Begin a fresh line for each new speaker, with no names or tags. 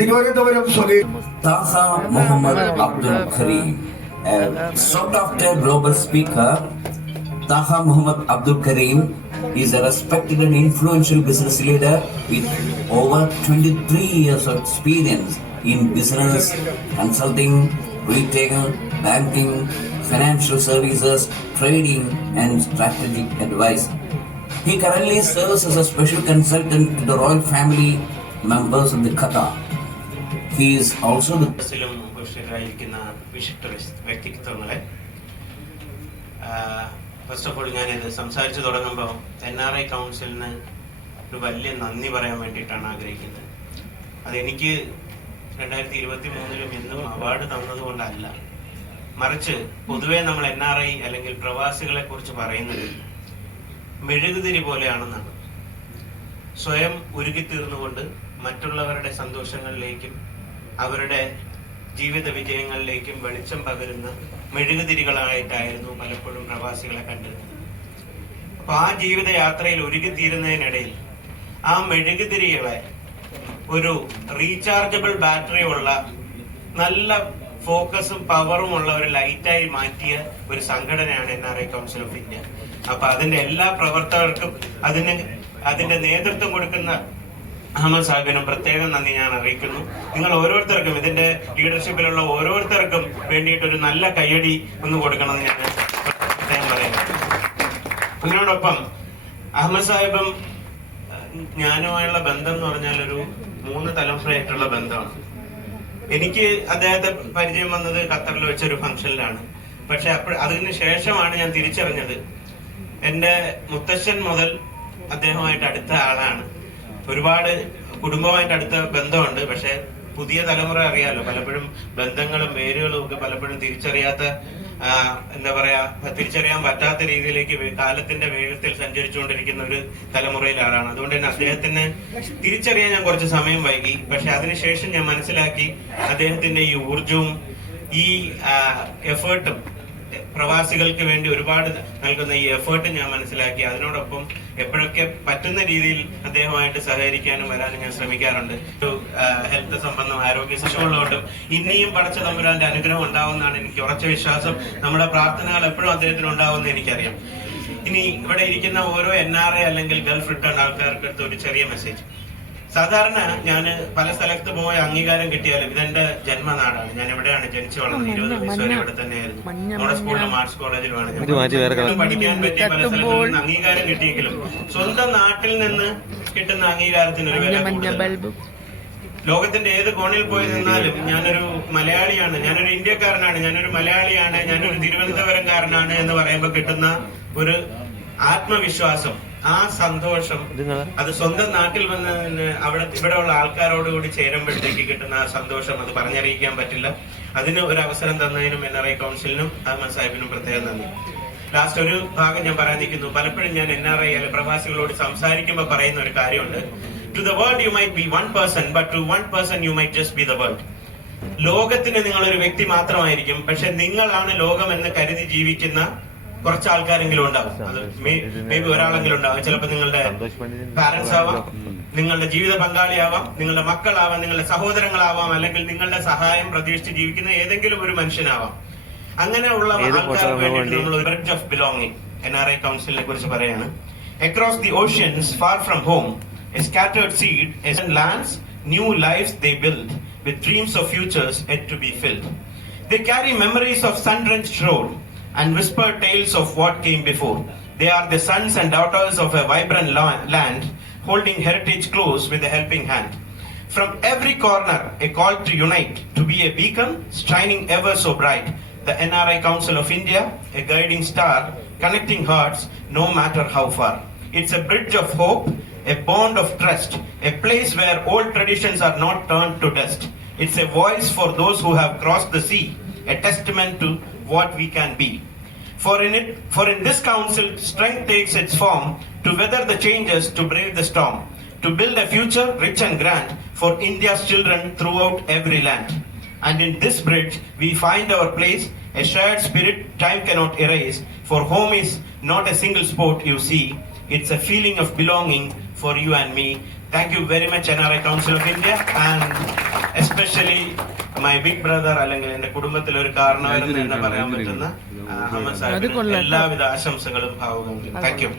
തിരുവനന്തപുരം സ്വദേശി
Taha Muhammad Abdul Karim. A sought after global speaker, Taha Muhammad Abdul Karim is a respected and influential business leader with over 23 years of experience in business, consulting, retail, banking, financial services, trading, and strategic advice. He currently serves as a special consultant to the royal family members of the Qatar. ിലും
ഉപസ്ഥിതരായിരിക്കുന്ന വിശിഷ്ട വ്യക്തിത്വങ്ങളെ. First of all ഞാനിത് സംസാരിച്ചു തുടങ്ങുമ്പോൾ N R I കൗൺസിലിന് ഒരു വലിയ നന്ദി പറയാൻ വേണ്ടിയിട്ടാണ് ആഗ്രഹിക്കുന്നത്. അതെനിക്ക് രണ്ടായിരത്തി ഇരുപത്തി മൂന്നിലും എന്നും അവാർഡ് തന്നതുകൊണ്ടല്ല. മറിച്ച് പൊതുവെ നമ്മൾ എൻ ആർ ഐ അല്ലെങ്കിൽ പ്രവാസികളെ കുറിച്ച് പറയുന്നത് മെഴുകുതിരി പോലെയാണെന്നാണ്. സ്വയം ഉരുകിത്തീർന്നുകൊണ്ട് മറ്റുള്ളവരുടെ സന്തോഷങ്ങളിലേക്കും അവരുടെ ജീവിത വിജയങ്ങളിലേക്കും വെളിച്ചം പകരുന്ന മെഴുകുതിരികളായിട്ടായിരുന്നു പലപ്പോഴും പ്രവാസികളെ കണ്ടിരുന്നത്. അപ്പൊ ആ ജീവിത ജീവിതയാത്രയിൽ ഒരുക്കിത്തീരുന്നതിനിടയിൽ ആ മെഴുകുതിരികളെ ഒരു റീചാർജബിൾ ബാറ്ററി ഉള്ള നല്ല ഫോക്കസും പവറും ഉള്ള ഒരു ലൈറ്റായി മാറ്റിയ ഒരു സംഘടനയാണ് N R I council of India. അപ്പൊ അതിന്റെ എല്ലാ പ്രവർത്തകർക്കും അതിന് അതിന്റെ നേതൃത്വം കൊടുക്കുന്ന അഹമ്മദ് സാഹിബിനും പ്രത്യേകം നന്ദി ഞാൻ അറിയിക്കുന്നു. നിങ്ങൾ ഓരോരുത്തർക്കും ഇതിന്റെ ലീഡർഷിപ്പിലുള്ള ഓരോരുത്തർക്കും വേണ്ടിയിട്ട് ഒരു നല്ല കയ്യടി ഒന്ന് കൊടുക്കണമെന്ന് ഞാൻ പ്രത്യേകം പറയുന്നു. അതിനോടൊപ്പം അഹമ്മദ് സാഹിബും ഞാനുമായുള്ള ബന്ധം എന്ന് പറഞ്ഞാൽ ഒരു മൂന്ന് തലമുറയായിട്ടുള്ള ബന്ധമാണ്. എനിക്ക് അദ്ദേഹത്തെ പരിചയം വന്നത് ഖത്തറിൽ വെച്ചൊരു ഫംഗ്ഷനിലാണ്. പക്ഷെ അപ്പോൾ അതിന് ശേഷമാണ് ഞാൻ തിരിച്ചറിഞ്ഞത്. എന്റെ മുത്തശ്ശൻ മുതൽ അദ്ദേഹമായിട്ട് അടുത്ത ആളാണ്. ഒരുപാട് കുടുംബമായിട്ട് അടുത്ത ബന്ധമുണ്ട്. പക്ഷെ പുതിയ തലമുറ അറിയാലോ പലപ്പോഴും ബന്ധങ്ങളും വേരുകളും ഒക്കെ പലപ്പോഴും തിരിച്ചറിയാത്ത എന്താ പറയാ തിരിച്ചറിയാൻ പറ്റാത്ത രീതിയിലേക്ക് കാലത്തിന്റെ വേഗത്തിൽ സഞ്ചരിച്ചുകൊണ്ടിരിക്കുന്ന ഒരു തലമുറയിൽ ആളാണ്. അതുകൊണ്ട് തന്നെ അദ്ദേഹത്തിന് തിരിച്ചറിയാൻ ഞാൻ കുറച്ച് സമയം വൈകി. പക്ഷെ അതിനുശേഷം ഞാൻ മനസ്സിലാക്കി അദ്ദേഹത്തിന്റെ ഈ ഊർജവും ഈ എഫേർട്ടും പ്രവാസികൾക്ക് വേണ്ടി ഒരുപാട് നൽകുന്ന ഈ എഫേർട്ട് ഞാൻ മനസ്സിലാക്കി. അതിനോടൊപ്പം എപ്പോഴൊക്കെ പറ്റുന്ന രീതിയിൽ അദ്ദേഹമായിട്ട് സഹകരിക്കാനും വരാനും ഞാൻ ശ്രമിക്കാറുണ്ട്. ഹെൽത്ത് സംബന്ധം ആരോഗ്യ ശിശുക്കളോട്ടും ഇനിയും പടച്ച തമ്പുരാന്റെ അനുഗ്രഹം ഉണ്ടാവുമെന്നാണ് എനിക്ക് ഉറച്ച വിശ്വാസം. നമ്മുടെ പ്രാർത്ഥനകൾ എപ്പോഴും അദ്ദേഹത്തിന് ഉണ്ടാവുമെന്ന് എനിക്കറിയാം. ഇനി ഇവിടെ ഇരിക്കുന്ന ഓരോ എൻ ആർ ഐ അല്ലെങ്കിൽ ഗൾഫ് റിട്ടേൺ ആൾക്കാർക്ക് അടുത്ത് ഒരു ചെറിയ മെസ്സേജ് സാധാരണ ഞാൻ പല സ്ഥലത്ത് പോയി അംഗീകാരം കിട്ടിയാലും ഇതെന്റെ ജന്മനാടാണ്. ഞാൻ എവിടെയാണ് ജനിച്ചു വളർന്നത്. ഇരുപത് വയസ്സ് വരെ ഇവിടെ തന്നെയായിരുന്നു. നമ്മുടെ സ്കൂളിലും ആർട്സ് കോളേജിലുമാണ് പഠിക്കാൻ പറ്റിയ പല സ്ഥലങ്ങളിൽ നിന്ന് അംഗീകാരം കിട്ടിയെങ്കിലും സ്വന്തം നാട്ടിൽ നിന്ന് കിട്ടുന്ന അംഗീകാരത്തിന് ഒരു വില. ലോകത്തിന്റെ ഏത് കോണിൽ പോയി നിന്നാലും ഞാനൊരു മലയാളിയാണ്. ഞാനൊരു ഇന്ത്യക്കാരനാണ്. ഞാനൊരു മലയാളിയാണ്. ഞാനൊരു തിരുവനന്തപുരംകാരനാണ് എന്ന് പറയുമ്പോൾ കിട്ടുന്ന ഒരു ആത്മവിശ്വാസം ആ സന്തോഷം അത് സ്വന്തം നാട്ടിൽ വന്ന് അവിടെ ഇവിടെയുള്ള ആൾക്കാരോട് കൂടി ചേരുമ്പോഴത്തേക്ക് കിട്ടുന്ന ആ സന്തോഷം അത് പറഞ്ഞറിയിക്കാൻ പറ്റില്ല. അതിന് ഒരു അവസരം തന്നതിനും എൻ ആർ ഐ കൗൺസിലിനും അഹമ്മദ് സാഹിബിനും പ്രത്യേകം നന്ദി. ലാസ്റ്റ് ഒരു ഭാഗം ഞാൻ പറയാതിരിക്കുന്നു നിൽക്കുന്നു പലപ്പോഴും ഞാൻ എൻ ആർ ഐ അല്ലെ പ്രവാസികളോട് സംസാരിക്കുമ്പോൾ പറയുന്ന ഒരു കാര്യമുണ്ട്. To the world you might be one person but to one person you might just be the world ലോകത്തിന് നിങ്ങൾ ഒരു വ്യക്തി മാത്രമായിരിക്കും പക്ഷെ നിങ്ങളാണ് ലോകം എന്ന് കരുതി ജീവിക്കുന്ന കുറച്ച് ആൾക്കാരെങ്കിലും ഉണ്ടാവും അത് മേ ബി ഒരാളെങ്കിലും ഉണ്ടാവും ചിലപ്പോൾ നിങ്ങളുടെ പാരന്റ്സ് ആവാം നിങ്ങളുടെ ജീവിത പങ്കാളിയാവാം നിങ്ങളുടെ മക്കളാവാം നിങ്ങളുടെ സഹോദരങ്ങളാവാം അല്ലെങ്കിൽ നിങ്ങളുടെ സഹായം പ്രതീക്ഷിച്ച് ജീവിക്കുന്ന ഏതെങ്കിലും ഒരു മനുഷ്യനാവാം. അങ്ങനെയുള്ള ആൾക്കാർക്ക് വേണ്ടിയിട്ട് നമ്മൾ ഒരു bridge of belonging N R I കൗൺസിലിനെ കുറിച്ച് പറയാണ്. Across the oceans far from home a scattered seed lands new life they build with dreams of futures yet to be filled They carry memories of sun-drenched road and whisper tales of what came before. They are the sons and daughters of a vibrant la- land, holding heritage close with a helping hand. From every corner, a call to unite, to be a beacon, shining ever so bright. The NRI Council of India, a guiding star, connecting hearts no matter how far. It's a bridge of hope, a bond of trust, a place where old traditions are not turned to dust. It's a voice for those who have crossed the sea, a testament to what we can be. For in it, for in this council, strength takes its form to weather the changes, to brave the storm, to build a future rich and grand for India's children throughout every land. And in this bridge, we find our place, a shared spirit time cannot erase. For home is not a single sport you see, it's a feeling of belonging for you and me. Thank you very much N R I council of India and especially my big brother അല്ലെങ്കിൽ എന്റെ കുടുംബത്തിലെ ഒരു കാരണവരെന്ന് തന്നെ പറയാൻ പറ്റുന്ന ആ, അഹമ്മദ് സാഹിബിന് എല്ലാവിധ ആശംസകളും ഭാവുകങ്ങളും. Thank you